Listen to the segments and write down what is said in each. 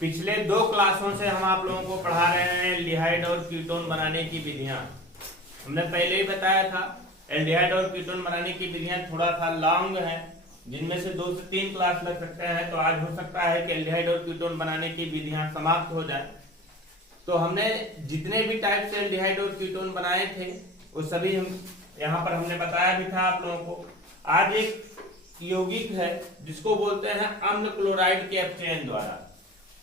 पिछले 2 क्लासों से हम आप लोगों को पढ़ा रहे हैं एल्डिहाइड और कीटोन बनाने की विधियां। हमने पहले ही बताया था एल्डिहाइड और कीटोन बनाने की विधियां थोड़ा सा लॉन्ग है, जिनमें से 2 से 3 क्लास लग सकते हैं। तो आज हो सकता है कि एल्डिहाइड और कीटोन बनाने की विधियां समाप्त हो जाए। तो हमने जितने भी टाइप से एल्डिहाइड और कीटोन बनाए थे वो सभी हम यहाँ पर हमने बताया भी था आप लोगों को। आज एक यौगिक है जिसको बोलते हैं अम्ल क्लोराइड के अपचयन द्वारा।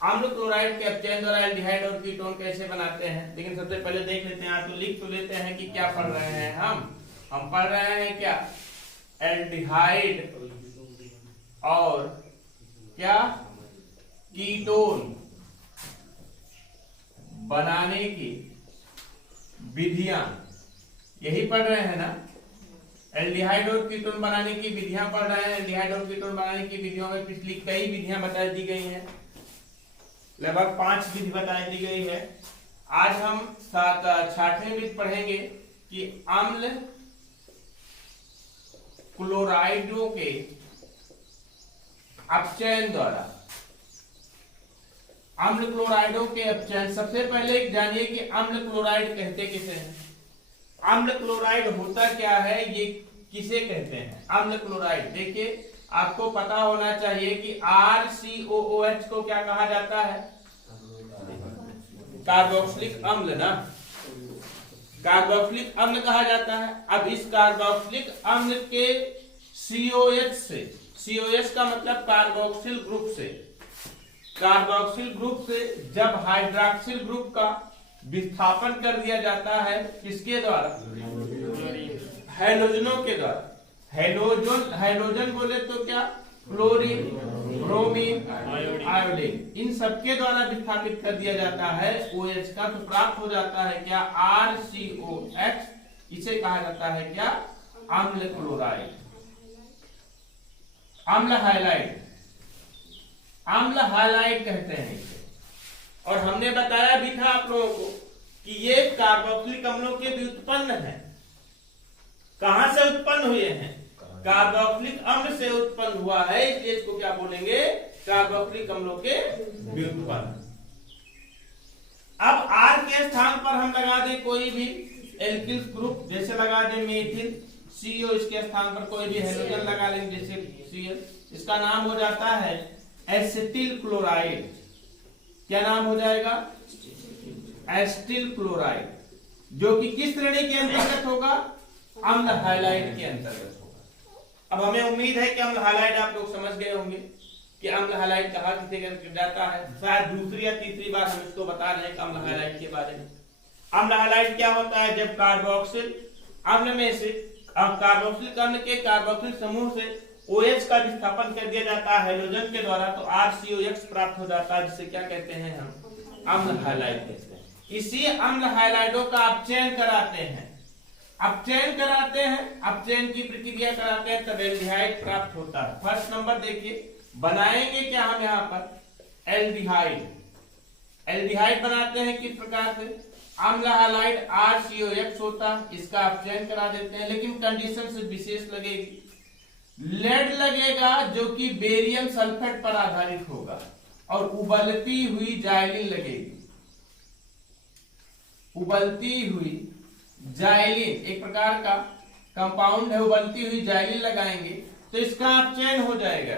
अम्ल क्लोराइड के अपचयन द्वारा एल्डिहाइड और कीटोन कैसे बनाते हैं, लेकिन सबसे पहले देख लेते हैं। आप तो लिख तो लेते हैं कि क्या पढ़ रहे हैं हम पढ़ रहे हैं क्या, एल्डिहाइड और क्या कीटोन बनाने की विधियां, यही पढ़ रहे हैं ना। एल्डिहाइड और कीटोन बनाने की विधियां पढ़ रहे हैं। एल्डिहाइड और कीटोन बनाने की विधियों में पिछली कई विधियां बता दी गई हैं, लगभग 5 विधि बताई दी गई है। आज हम 6ठवीं विधि पढ़ेंगे कि अम्ल क्लोराइडों के अपचयन द्वारा। अम्ल क्लोराइडों के अपचयन, सबसे पहले जानिए कि अम्ल क्लोराइड कहते किसे हैं। अम्ल क्लोराइड होता क्या है, ये किसे कहते हैं अम्ल क्लोराइड। देखिए आपको पता होना चाहिए कि RCOOH को क्या कहा जाता है, कार्बोक्सिलिक अम्ल ना, कार्बोक्सिलिक अम्ल कहा जाता है। अब इस कार्बोक्सिलिक अम्ल के COH से, COH का मतलब कार्बोक्सिल ग्रुप से, कार्बोक्सिल ग्रुप से जब हाइड्रॉक्सिल ग्रुप का विस्थापन कर दिया जाता है, किसके द्वारा, हैलोजनों के द्वारा। हाइड्रोजन बोले तो क्या, क्लोरीन, ब्रोमीन, आयोडीन, इन सबके द्वारा विस्थापित कर दिया जाता है OH का, तो प्राप्त हो जाता है क्या, RCOH। इसे कहा जाता है क्या, अम्ल क्लोराइड, अम्ल हाइलाइड, अम्ल हाइलाइड कहते हैं इसे। और हमने बताया भी था आप लोगों को कि ये कार्बोक्सिलिक अम्लों के व्युत्पन्न हैं। कहां से उत्पन्न हुए हैं, कार्बोक्सिलिक अम्ल से उत्पन्न हुआ है, इसलिए इसको क्या बोलेंगे, कार्बोक्सिलिक अम्लों के व्युत्पन्न। अब R के स्थान पर हम लगा दें कोई भी एल्किल ग्रुप, जैसे लगा दें मेथिल। CO इसके स्थान पर कोई भी हाइड्रोजन लगा लेंगे, जैसे Cl। इसका नाम हो जाता है एसिटिल क्लोराइड। क्या नाम हो जाएगा, एसिटिल क्लोराइड, जो कि किस श्रेणी के अंतर्गत होगा, अम्ल हाइलाइड के अंतर्गत होगा। अब हमें उम्मीद है कि अम्ल हाइलाइड आप लोग समझ गए होंगे कि अम्ल हाइलाइड कहा किसे जाता है। शायद दूसरी या तीसरी बार हम इसको बता रहे हैं अम्ल हाइलाइड के बारे में। अम्ल हाइलाइड क्या होता है, जब कार्बोक्सिल अम्ल में से, कार्बोक्सिलिक अम्ल के कार्बोक्सिल समूह से OH का विस्थापन कर दिया जाता है हाइड्रोजन के द्वारा, तो RCOX प्राप्त हो जाता है, जिसे क्या कहते हैं हम, अम्ल हाइलाइड कहते हैं। इसी अम्ल हाइलाइडों का अपचयन कराते हैं, अपचयन कराते हैं, अपचयन की प्रक्रिया कराते हैं, तब एल्डिहाइड प्राप्त होता है। फर्स्ट नंबर देखिए, बनाएंगे क्या हम यहाँ पर, एल्डिहाइड। एल्डिहाइड बनाते हैं किस प्रकार से, अम्ल हाइलाइड RCOX होता है, इसका अपचयन करा देते हैं, लेकिन कंडीशन से विशेष लगेगी। लेड लगेगा जो कि बेरियम सल्फेट पर आधारित होगा, और उबलती हुई जाइलिन लगेगी। उबलती हुई जाइलिन एक प्रकार का कंपाउंड है, उबलती हुई जाइलिन लगाएंगे तो इसका अपचयन हो जाएगा।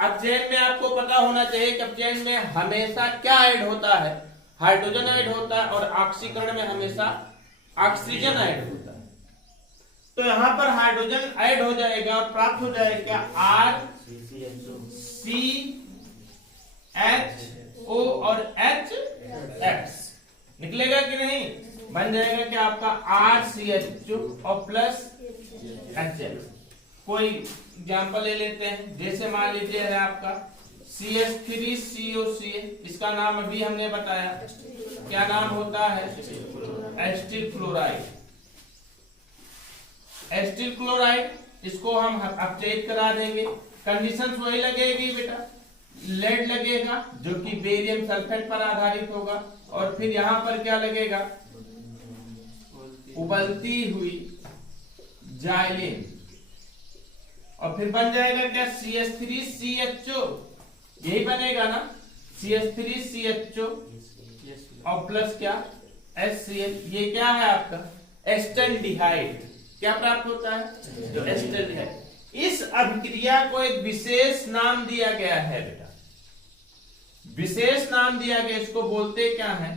अपचयन में आपको पता होना चाहिए कि अपचयन में हमेशा क्या ऐड होता है, हाइड्रोजन ऐड होता है, और ऑक्सीकरण में हमेशा ऑक्सीजन ऐड होता है। तो यहां पर हाइड्रोजन ऐड हो जाएगा और प्राप्त हो जाएगा RCHO और HX। निकलेगा कि नहीं, बन जाएगा क्या आपका RCHO और प्लस HX। कोई एग्जांपल ले लेते हैं, जैसे मान लीजिए है आपका CH3COCl, इसका नाम अभी हमने बताया, क्या नाम होता है, एसिटिल क्लोराइड। एसिटिल क्लोराइड, इसको हम अपचयित करा देंगे। कंडीशंस वही लगेगी बेटा, लेड लगेगा जो कि बेरियम सल्फेट पर आधारित होगा, और फिर यहां पर क्या लगेगा, उबलती हुई जाइलिन, और फिर बन जाएगा क्या CH3CHO, यही बनेगा ना। CH3CHO और प्लस क्या HCl, ये क्या है आपका एस्टल्डिहाइड। क्या प्राप्त होता है, जो एस्टल्डिहाइड। इस अभिक्रिया को एक विशेष नाम दिया गया है बेटा, विशेष नाम दिया गया, इसको बोलते क्या है,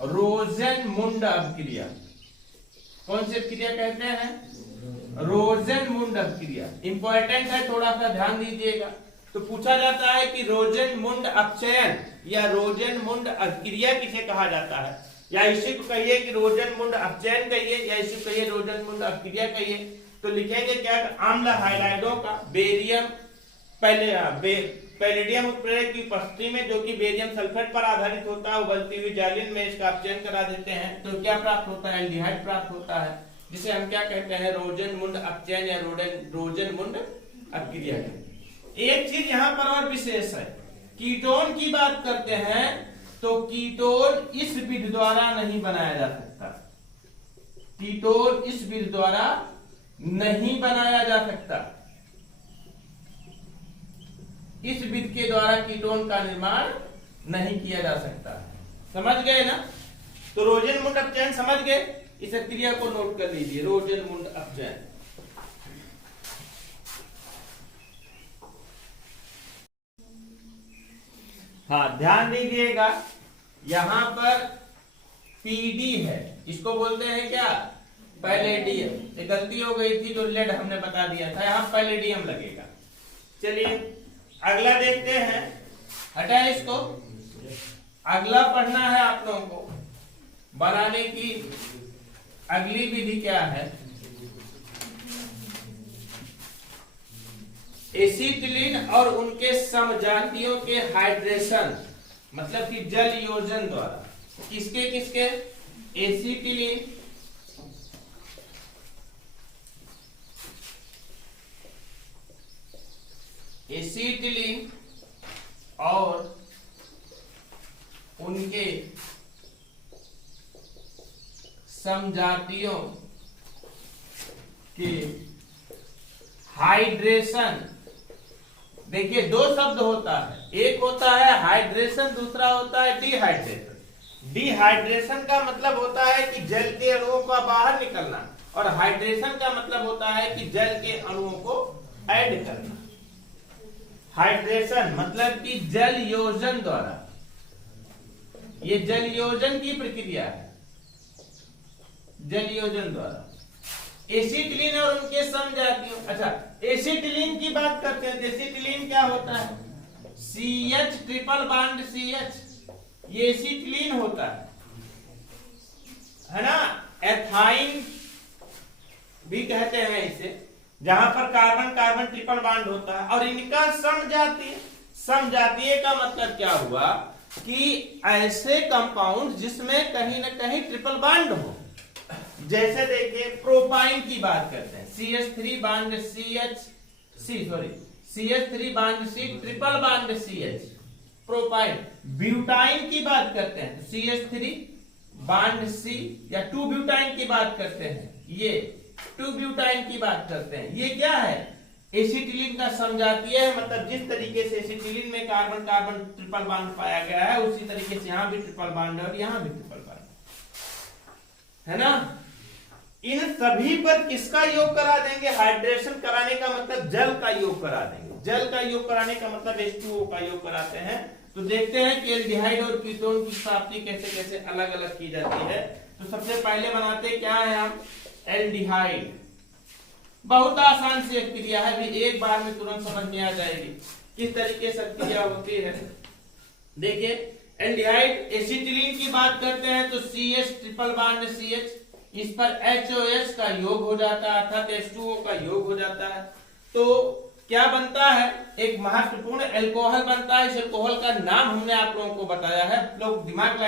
रोजेनमुंड अभिक्रिया। कौन सी अभिक्रिया कहते हैं, रोजेनमुंड अभिक्रिया। इंपॉर्टेंट है, थोड़ा सा ध्यान दीजिएगा। तो पूछा जाता है कि रोजेनमुंड अपचयन या रोजेनमुंड अभिक्रिया किसे कहा जाता है, या इसी को कहिए कि रोजेनमुंड अपचयन कहिए, या इसी को कहिए रोजेनमुंड अभिक्रिया कहिए। तो लिखेंगे क्या, आम्ल हाइलाइडों का बेरियम पैलेडियम उत्प्रेरक की उपस्थिति में, जो कि बेरियम सल्फेट पर आधारित होता है, उबलती हुई जालिन में इसका अपचयन करा देते हैं। तो क्या प्राप्त होता है, एल्डिहाइड प्राप्त होता है, जिसे हम क्या कहते हैं, रोजेनमुंड अपचयन या रोजेनमुंड अभिक्रिया। एक चीज यहाँ पर और विशेष है, कीटोन की बात करते हैं तो कीटोन इस विधि द्वारा नहीं बनाया जा सकता, कीटोन इस विधि द्वारा नहीं बनाया जा सकता, इस विधि के द्वारा कीटोन का निर्माण नहीं किया जा सकता। समझ गए ना। तो रोजेनमुंड अपचयन समझ गए, इस क्रिया को नोट कर लीजिए, रोजेनमुंड अपचयन। हाँ ध्यान दीजिएगा, यहां पर पीडी है, इसको बोलते हैं क्या, पैलेडियम। ये गलती हो गई थी तो लेड हमने बता दिया था, यहां पैलेडियम लगेगा। चलिए अगला देखते हैं, हटाए इसको। अगला पढ़ना है आप लोगों को, बनाने की अगली विधि क्या है, एसिटिलीन और उनके समजातियों के हाइड्रेशन, मतलब कि जल योजन द्वारा। किसके किसके, एसिटिलीन और उनके समजातियों के हाइड्रेशन। देखिए दो शब्द होता है, एक होता है हाइड्रेशन, दूसरा होता है डिहाइड्रेशन। डिहाइड्रेशन का मतलब होता है कि जल के अणुओं का बाहर निकलना, और हाइड्रेशन का मतलब होता है कि जल के अणुओं को ऐड करना। हाइड्रेशन मतलब कि जल योजन द्वारा, ये जल योजन की प्रक्रिया है, जल योजन द्वारा। एसिटिलीन और उनके समजातियों, अच्छा एसिटिलीन की बात करते हैं। एसिटिलीन क्या होता है, CH ट्रिपल बॉन्ड CH, ये एसिटिलीन होता है ना। एथाइन भी कहते हैं इसे, जहां पर कार्बन कार्बन ट्रिपल बॉन्ड होता है। और इनका समजातीय, समजातीय का मतलब क्या हुआ कि ऐसे कंपाउंड जिसमें कहीं ना कहीं ट्रिपल बॉन्ड हो। जैसे देखिए प्रोपाइन की बात करते हैं, CH3 bond CH3 bond C triple bond CH, propyne. Butyne की बात करते हैं तो CH3 बॉन्ड C, या 2 ब्यूटाइन की बात करते हैं, ये 2 ब्यूटाइन की बात करते हैं। ये क्या है, एसिटिलीन का समजातीय है। मतलब जिस तरीके से एसिटिलीन में कार्बन कार्बन ट्रिपल बॉन्ड पाया गया है, उसी तरीके से यहां भी ट्रिपल बॉन्ड है और यहां भी ट्रिपल बॉन्ड है ना। इन सभी पर किसका योग करा देंगे, हाइड्रेशन कराने का मतलब जल का योग करा देंगे। जल का योग कराने का मतलब H2O का योग कराते हैं। तो देखते हैं कि एल्डिहाइड और कीटोन की प्राप्ति कैसे कैसे अलग अलग की जाती है। तो सबसे पहले बनाते क्या है हम, एल्डिहाइड। बहुत आसान सी क्रिया है, भी एक बार में तुरंत समझ में आ जाएगी किस तरीके से क्रिया होती है। देखिए एल्डिहाइड, एसिटिलीन की बात करते हैं तो CH ट्रिपल बॉन्ड CH, इस पर HOS का योग हो जाता है, अर्थात H2O का योग हो जाता है। तो क्या बनता है, एक महत्वपूर्ण एल्कोहल बनता है। इस एल्कोहल का नाम हमने आप लोगों को बताया है, लोग दिमाग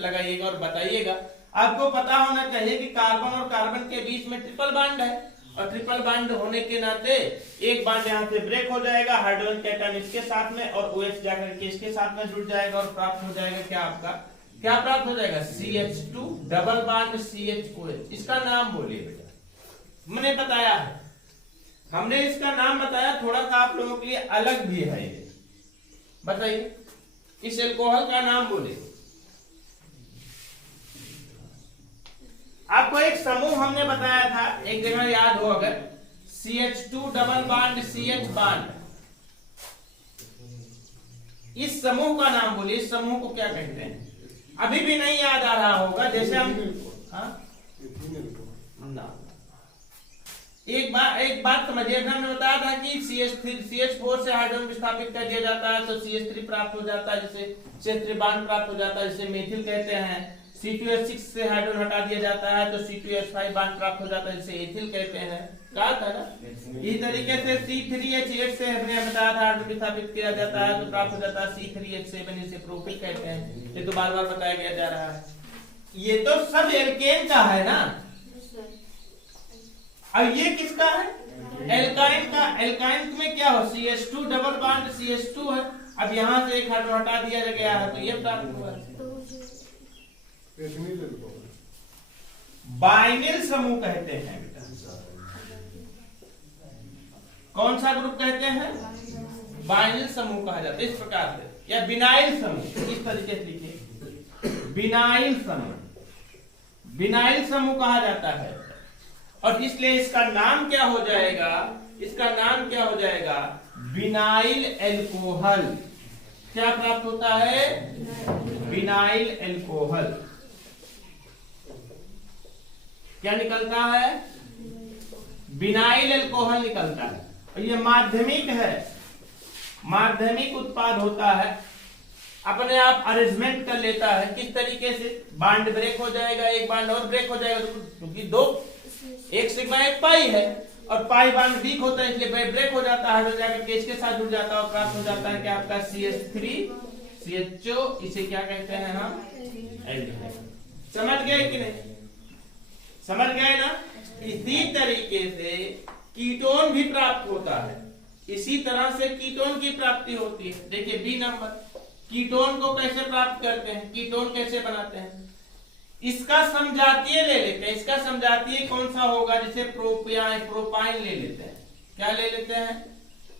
लगाइएगा और बताइएगा। आपको पता होना चाहिए कि कार्बन और कार्बन के बीच में ट्रिपल बॉन्ड है, और ट्रिपल बॉन्ड होने के नाते एक बॉन्ड यहाँ से ब्रेक हो जाएगा, हाइड्रोजन के एटम इसके साथ में, और OH जाकर के इसके साथ में जुड़ जाएगा, और प्राप्त हो जाएगा क्या, आपका क्या प्राप्त हो जाएगा, CH2 डबल बॉन्ड CHOH। इसका नाम बोलिए बेटा, मैंने बताया है, हमने इसका नाम बताया, थोड़ा सा आप लोगों के लिए अलग भी है ये, बताइए इस एल्कोहल का नाम बोले। आपको एक समूह हमने बताया था, एक जगह याद हो अगर, CH2 double bond CH bond, इस समूह का नाम बोलिए। इस समूह को क्या कहते हैं? अभी भी नहीं याद आ रहा होगा। जैसे हम ना, एक बात समझिए, हमने बताया था कि CH4 से हाइड्रोजन विस्थापित कर दिया जाता है तो CH3 प्राप्त हो जाता है, जिसे CH3 बॉन्ड प्राप्त हो जाता है, जिसे मेथिल कहते हैं। C2H6 से हाइड्रोजन हटा दिया जाता है तो C2H5 बॉन्ड प्राप्त हो जाता है, जिसे एथिल कहते हैं। कहा था ना? इस तरीके से C3H8 से हमने बताया था हाइड्रोजन विस्थापित किया जाता है तो प्राप्त हो जाता है C3H7, इसे प्रोपिल कहते हैं। ये तो बार बार बताया गया जा रहा है। ये तो सब एल्केन का है ना। अब ये किसका है? एल्काइन का। एल्काइन में क्या हो? CH2 डबल बॉन्ड CH2 है। अब यहां से एक हाइड्रोजन हटा दिया गया है तो ये प्राप्त हुआ। बाइनिल समूह कहते हैं बेटा। कौन सा ग्रुप कहते हैं? बाइनिल समूह कहा जाता है। इस प्रकार से, या बिनाइल समूह, इस तरीके से लिखिए, बिनाइल समूह। बिनाइल समूह कहा जाता है और इसलिए इसका नाम क्या हो जाएगा? इसका नाम क्या हो जाएगा? Vinyl alcohol. क्या प्राप्त होता है? Vinyl alcohol. क्या निकलता है? बिनाइल एल्कोहल निकलता है। और ये माध्यमिक है, माध्यमिक उत्पाद होता है, अपने आप अरेंजमेंट कर लेता है। किस तरीके से? बांड ब्रेक हो जाएगा, एक बांड और ब्रेक हो जाएगा, क्योंकि दो, एक सिग्मा एक पाई है और पाई बांड वीक होता है, इसलिए ब्रेक हो जाता है, हाइड्रोजन जाकर के इसके साथ जुड़ जाता है और प्राप्त हो जाता है क्या? आपका CH3 CHO, इसे क्या कहते हैं हम? एल्डिहाइड। समझ गए कि नहीं? समझ गए ना? इसी तरीके से कीटोन भी प्राप्त होता है। इसी तरह से कीटोन की प्राप्ति होती है। देखिए बी नंबर, कीटोन को कैसे प्राप्त करते हैं? कीटोन कैसे बनाते हैं? इसका समजातीय ले लेते हैं। इसका समजातीय कौन सा होगा? जैसे प्रोपाइन ले लेते हैं। क्या ले लेते हैं?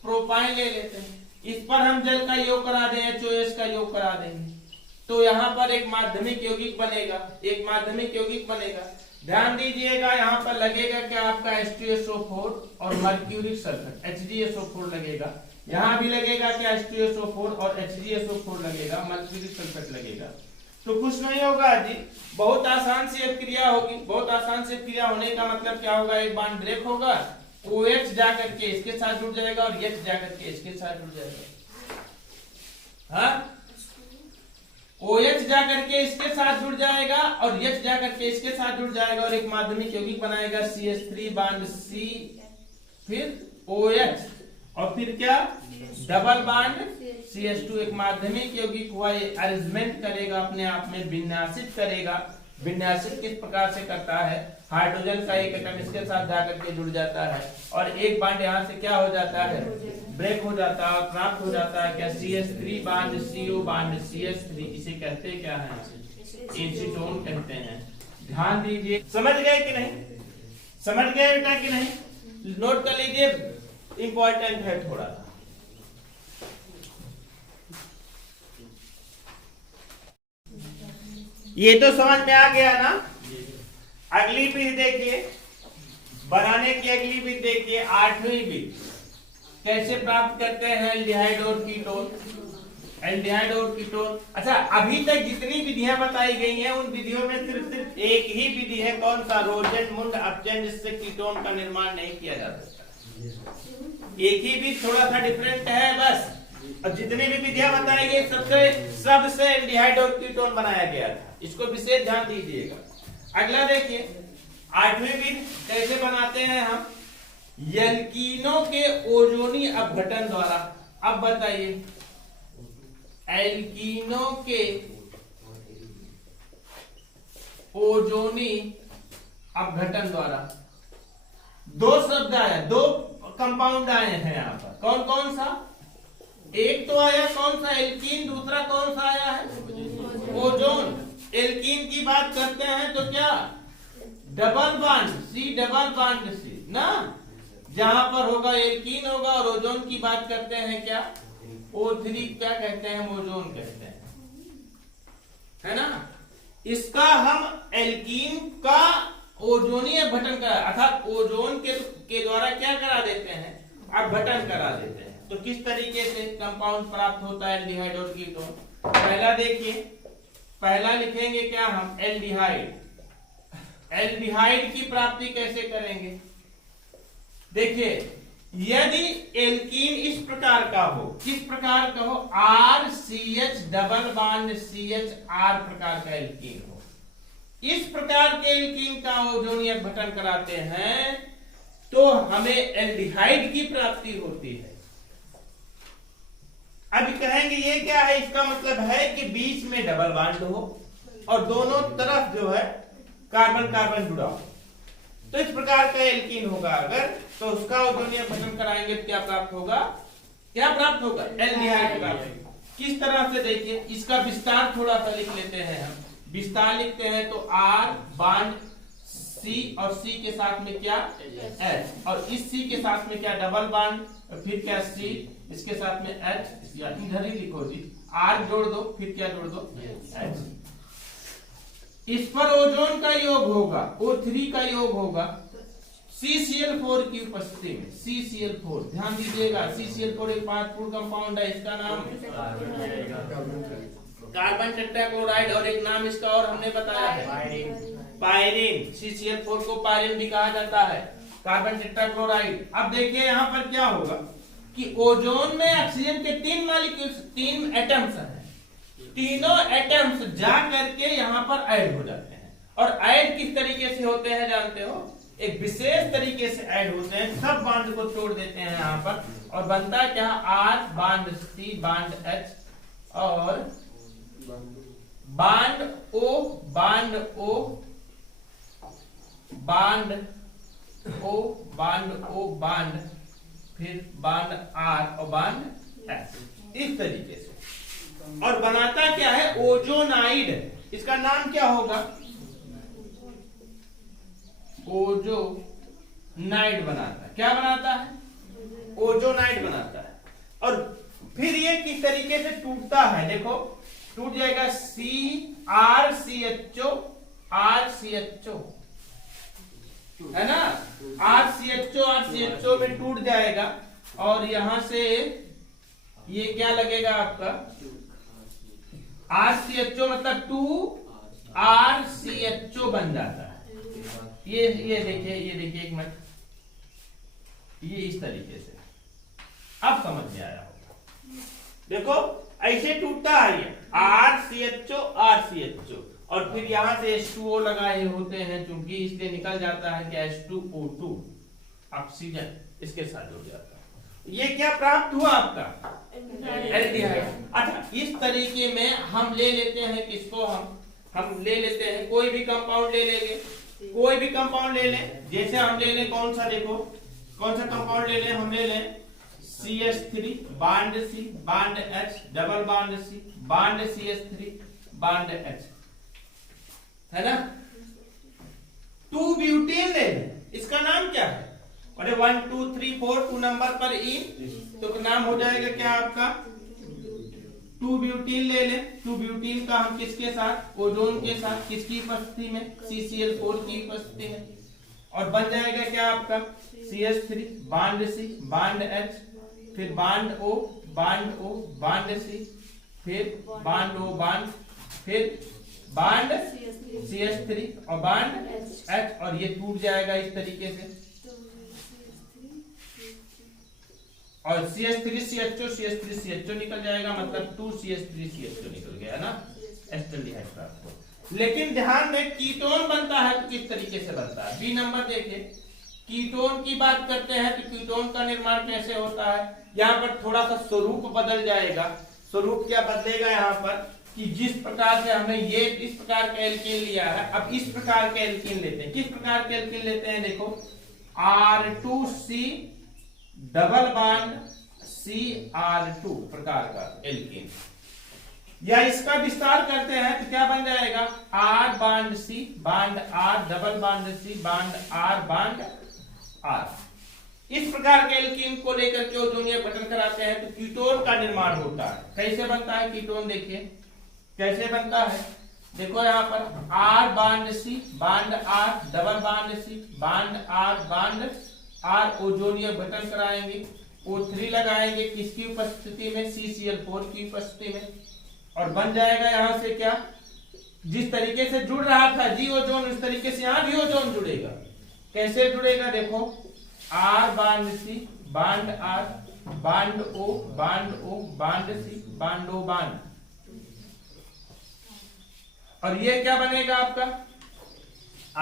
प्रोपाइन ले लेते हैं। इस पर हम जल का योग करा दें, HOS का योग करा देंगे तो यहाँ पर एक माध्यमिक यौगिक बनेगा, एक माध्यमिक यौगिक बनेगा। ध्यान दीजिएगा, यहाँ पर लगेगा क्या? आपका H2SO4 और मर्क्यूरिक सल्फेट HgSO4 लगेगा। यहाँ भी लगेगा क्या? H2SO4 और HgSO4 लगेगा, मर्क्यूरिक सल्फेट लगेगा। तो कुछ नहीं होगा जी, बहुत आसान सी क्रिया होगी। बहुत आसान से क्रिया होने का मतलब क्या होगा? एक बांड ब्रेक होगा, OH जाकर के इसके साथ जुड़ जाएगा और H जाकर के इसके साथ जुड़ जाएगा। हाँ, OH जाकर के इसके साथ जुड़ जाएगा और H जाकर के इसके साथ जुड़ जाएगा और एक माध्यमिक यौगिक बनाएगा CH3 बांड C, फिर OH और फिर क्या? डबल बांड CH2, एक माध्यमिक यौगिक हुआ। ये अरेंजमेंट करेगा, अपने आप में विन्यासित करेगा। विन्यासित किस प्रकार से करता है? हाइड्रोजन का एक एटम इसके साथ जाकर के जुड़ जाता है और एक बांड यहाँ से क्या हो जाता है? ब्रेक हो जाता है और प्राप्त हो जाता है क्या? CH3 bond CO bond CH3, इसे कहते क्या है? एसीटोन कहते हैं। ध्यान दीजिए, समझ गए कि नहीं? समझ गए बेटा कि नहीं? नोट कर लीजिए, इंपॉर्टेंट है थोड़ा सा। ये तो समझ में आ गया ना? अगली विधि देखिए, बनाने की अगली विधि देखिए, 8वीं विधि। कैसे प्राप्त करते हैं एल्डिहाइड और कीटोन? एल्डिहाइड और कीटोन। अच्छा, अभी तक जितनी विधियां बताई गई हैं उन विधियों में सिर्फ एक ही विधि है। कौन सा? रोजेंटमुंड अपचयन, जिससे कीटोन का निर्माण नहीं किया जा सकता। एक ही विधि, थोड़ा सा डिफरेंट है बस। और जितनी भी विधियां बताई गई सबसे एल्डिहाइड और कीटोन बनाया गया था। इसको विशेष ध्यान दीजिएगा। अगला देखिए, 8वीं विधि कैसे बनाते हैं हम? एल्कीनों के ओजोनी अपघटन द्वारा। अब बताइए, एल्कीनों के ओजोनी अपघटन द्वारा दो शब्द आया, दो कंपाउंड आए हैं यहाँ पर। कौन कौन सा? एक तो आया कौन सा? एल्कीन। दूसरा कौन सा आया है? ओजोन। एल्कीन की बात करते हैं तो क्या? Double bond C, double bond C ना, जहां पर होगा एल्कीन होगा। और ओजोन की बात करते हैं क्या? O3 क्या कहते हैं, ओजोन कहते हैं, है ना। इसका हम एल्कीन का ओजोनीय अपघटन करा, अर्थात ओजोन के द्वारा क्या करा देते हैं, अपघटन करा देते हैं। तो किस तरीके से कंपाउंड प्राप्त होता है एल्डिहाइड और कीटोन। पहला देखिए, पहला लिखेंगे क्या हम, एल्डिहाइड। एल्डिहाइड की प्राप्ति कैसे करेंगे, देखिए यदि एल्कीन इस प्रकार का हो, किस प्रकार का हो, RCH डबल बॉन्ड CHR प्रकार का एल्कीन हो, इस प्रकार के एल्कीन का ओजोनीय अपघटन कराते हैं तो हमें एल्डिहाइड की प्राप्ति होती है। अभी कहेंगे ये क्या है, इसका मतलब है कि बीच में डबल बॉन्ड हो और दोनों तरफ जो है कार्बन कार्बन जुड़ा हो, तो इस प्रकार का एल्कीन होगा अगर, तो उसका ओजोनीय अपघटन कराएंगे तो क्या प्राप्त होगा, क्या प्राप्त होगा, एल्डिहाइड प्राप्त होगा। किस तरह से देखिए, इसका विस्तार थोड़ा सा लिख लेते हैं हम। विस्तार लिखते हैं तो R बॉन्ड C और C के साथ में क्या H, और इस C के साथ में क्या डबल बॉन्ड, फिर क्या C, इसके साथ में H, या इधर ही लिखो जी, R जोड़ दो, फिर क्या जोड़ दो, H। इस पर ओजोन का योग होगा, O3 का योग होगा CCl4 की उपस्थिति में, CCl4, ध्यान दीजिएगा, CCl4 एक 5 पूर्ण कंपाउंड है, इसका नाम कार्बन टेट्राक्लोराइड, और एक नाम इसका और हमने बताया है पायरीन। CCl4 को पायरीन भी कहा जाता है, कार्बन टेट्राक्लोराइड। अब देखिए यहाँ पर क्या होगा कि ओजोन में ऑक्सीजन के 3 मॉलिक्यूल्स, 3 एटम्स हैं, तीनों एटम्स जा करके यहाँ पर ऐड हो जाते हैं। और ऐड किस तरीके से होते हैं जानते हो, एक विशेष तरीके से ऐड होते हैं, सब बॉन्ड को तोड़ देते हैं यहाँ पर, और बनता क्या, R bond C bond H और bond O bond O bond O bond O bond, फिर बॉन्ड R और बॉन्ड S, इस तरीके से। और बनाता क्या है, ओजोनाइड। इसका नाम क्या होगा, ओजोनाइड बनाता है। क्या बनाता है, ओजोनाइड बनाता है। और फिर ये किस तरीके से टूटता है, देखो टूट जाएगा, RCHO है ना, RCHO में टूट जाएगा, और यहां से ये क्या लगेगा आपका, RCHO मतलब 2RCHO बन जाता है। ये देखिए एक मिनट, ये इस तरीके से, अब समझ में आया होगा। देखो ऐसे टूटता है ये, RCHO, और फिर यहां से H2O लगाए होते हैं, चूंकि इसलिए निकल जाता है कि H2O2, ऑक्सीजन इसके साथ जुड़ जाता है। ये क्या प्राप्त हुआ आपका, एल्डिहाइड। अच्छा, इस तरीके में हम ले लेते हैं किसको, हम ले लेते हैं कोई भी कंपाउंड ले लेंगे, कोई भी कंपाउंड ले लें, जैसे हम ले लें कौन सा, देखो कौन सा कंपाउंड ले लें, हम ले लें CH3 bond C bond H double bond C bond CH3 bond H, है ना। 2 ब्यूटेन ले लें, इसका नाम क्या है, अरे 1 2 3 4 2 नंबर पर E, तो नाम हो जाएगा क्या आपका, 2 ब्यूटीन ले लें। 2 ब्यूटीन का हम किसके साथ, ओजोन के साथ, किसकी उपस्थिति में, CCl4 की उपस्थिति में, और बन जाएगा क्या आपका, CH3 bond C bond H, फिर बॉन्ड O बॉन्ड C, फिर बॉन्ड O बॉन्ड, फिर बॉन्ड CH3 और बॉन्ड H, और ये टूट जाएगा इस तरीके से, और CH3CHO निकल जाएगा, मतलब 2CH3CHO निकल गया ना, एस्टल्डिहाइड प्राप्त हो। लेकिन ध्यान में कीटोन बनता है तो किस तरीके से बनता है, बी नंबर देखिए, कीटोन की बात करते हैं तो कीटोन का निर्माण कैसे होता है। यहाँ पर थोड़ा सा स्वरूप बदल जाएगा। स्वरूप क्या बदलेगा यहाँ पर, कि जिस प्रकार से हमने ये इस प्रकार का एल्कीन लिया है, अब इस प्रकार के एल्कीन लेते हैं। किस प्रकार के एल्कीन लेते हैं, देखो R2C डबल बॉन्ड CR2 प्रकार का एल्कीन, या इसका विस्तार करते हैं तो क्या बन जाएगा, R bond C bond R double bond C bond R bond R, इस प्रकार के एल्कीन को लेकर के ओजोन गठन कराते हैं तो कीटोन का निर्माण होता है। कैसे बनता है कीटोन, देखिए कैसे बनता है। देखो यहाँ पर R bond C bond R double bond C bond R bond R ozone गठन कराएंगे। O3 लगाएंगे किसकी उपस्थिति में, CCl4 की उपस्थिति में, और बन जाएगा यहाँ से क्या, जिस तरीके से जुड़ रहा था जी ओजोन उस तरीके से यहाँ भी ओजोन जुड़ेगा। कैसे जुड़ेगा, देखो R bond C bond R bond O bond O bond C bond O bond, और ये क्या बनेगा आपका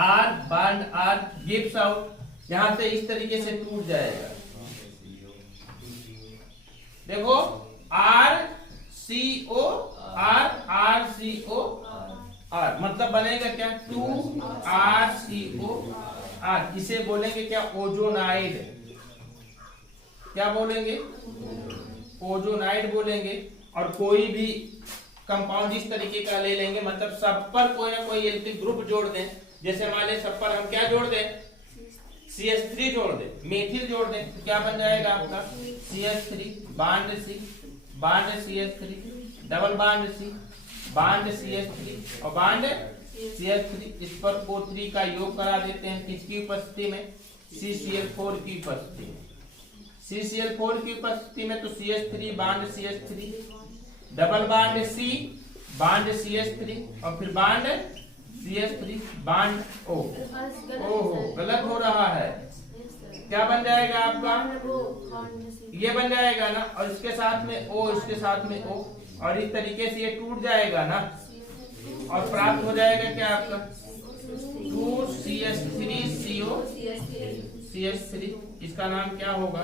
R bond R gives out, यहां से इस तरीके से टूट जाएगा। देखो RCO RCO R मतलब बनेगा क्या 2RCO R, इसे बोलेंगे क्या ओजोनाइड, क्या बोलेंगे ओजोनाइड बोलेंगे। और कोई भी कंपाउंड इस तरीके का ले लेंगे, मतलब सब पर कोई ना कोई एल्किल ग्रुप जोड़ दें। जैसे मान लें सब पर हम क्या जोड़ दें, CH3 जोड़ दें, मेथिल जोड़ दें, तो क्या बन जाएगा आपका CH3 bond C bond CH3 double bond C bond CH3 और बांड CH3, इस पर O3 का योग करा देते हैं किसकी उपस्थिति में, CCl4 की उपस्थिति में। CCl4 की उपस्थिति में तो CH3 bond CH3 double bond C bond CH3 और फिर बांड CH3 बांड O। ओहो गलत हो रहा है, क्या बन जाएगा आपका, ये बन जाएगा ना, और इसके साथ में O इसके साथ में O, और इस तरीके से ये टूट जाएगा ना, और प्राप्त हो जाएगा क्या आपका 2CH3CO CH3, इसका नाम क्या होगा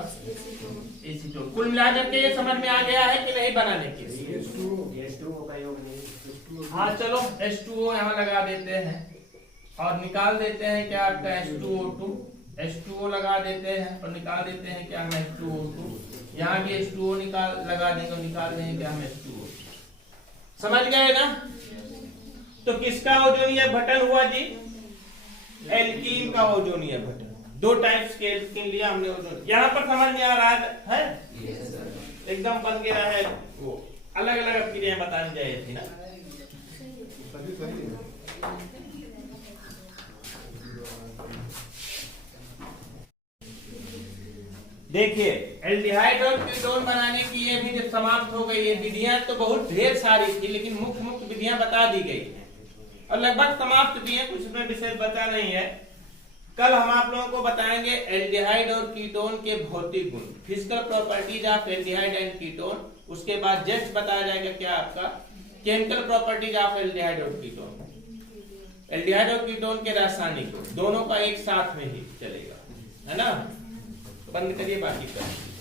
एसीटोन। कुल मिलाकर के ये समझ में आ गया है कि नहीं बनाने के लिए। हाँ चलो H2O यहाँ लगा देते हैं और निकाल देते हैं क्या आपका H2O2, H2O लगा देते हैं और निकाल देते हैं क्या हम H2O2, यहाँ भी H2O लगा देंगे और निकाल देंगे क्या हम H2O। समझ गए ना। तो किसका ओजोनीय गठन हुआ जी, एल्कीन का ओजोनीय गठन। दो टाइप्स के एल्कीन लिया हमने ओजोन, यहाँ पर समझ में आ रहा है एकदम बन गया है। वो अलग अलग क्रियाएं बतानी चाहिए थी ना। देखिए एल्डिहाइड और कीटोन बनाने की ये भी जब समाप्त हो गई, ये विधियां तो बहुत ढेर सारी थी, लेकिन मुख्य मुख्य विधियां बता दी गई हैं और लगभग समाप्त भी है, कुछ इसमें विशेष बचा नहीं है। कल हम आप लोगों को बताएंगे एल्डिहाइड और कीटोन के भौतिक गुण, physical properties of aldehyde and ketone. उसके बाद जस्ट बताया जाएगा क्या आपका केमिकल प्रॉपर्टीज ऑफ एल्डिहाइड और कीटोन। एल्डिहाइड और कीटोन के रासायनिक गुण दोनों का एक साथ में ही चलेगा, है ना। बंद करिए, बाकी करिए।